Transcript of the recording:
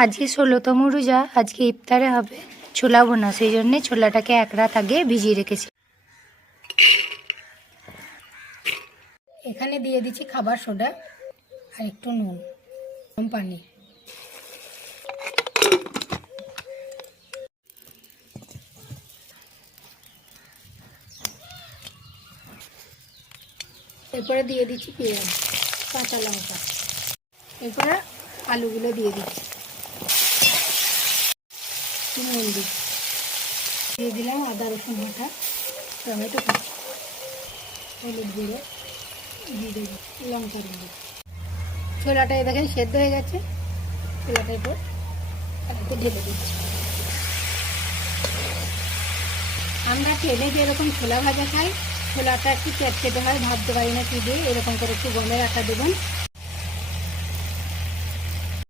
আজকে 16তম রোজা, আজকে ইফতারে হবে ছোলা বোনা, সেই জন্যে ছোলাটাকে এক রাত আগে ভিজিয়ে রেখেছি। এখানে দিয়ে দিচ্ছি খাবার সোডা আর একটু নুন, গরম পানি। এরপরে দিয়ে দিচ্ছি পেঁয়াজ, কাঁচা লঙ্কা। এরপরে আলুগুলো দিয়ে দিচ্ছি, নুন দিয়ে দিলাম আদা রসুন বাটা, টমেটো কুচি, হলুদ গুঁড়ো, জিরে, লঙ্কার গুঁড়ো। ছোলাটা দেখেন সেদ্ধ হয়ে গেছে, ছোলাটা এরপর একটু ঢেলে দিচ্ছি। আমরা তেলে যেরকম ছোলা ভাজা খাই, ছোলাটা একটু চেটচেটে হয়, ভাবতে পারি না কি দিয়ে, এরকম করে একটু গমের আটা দেবেন,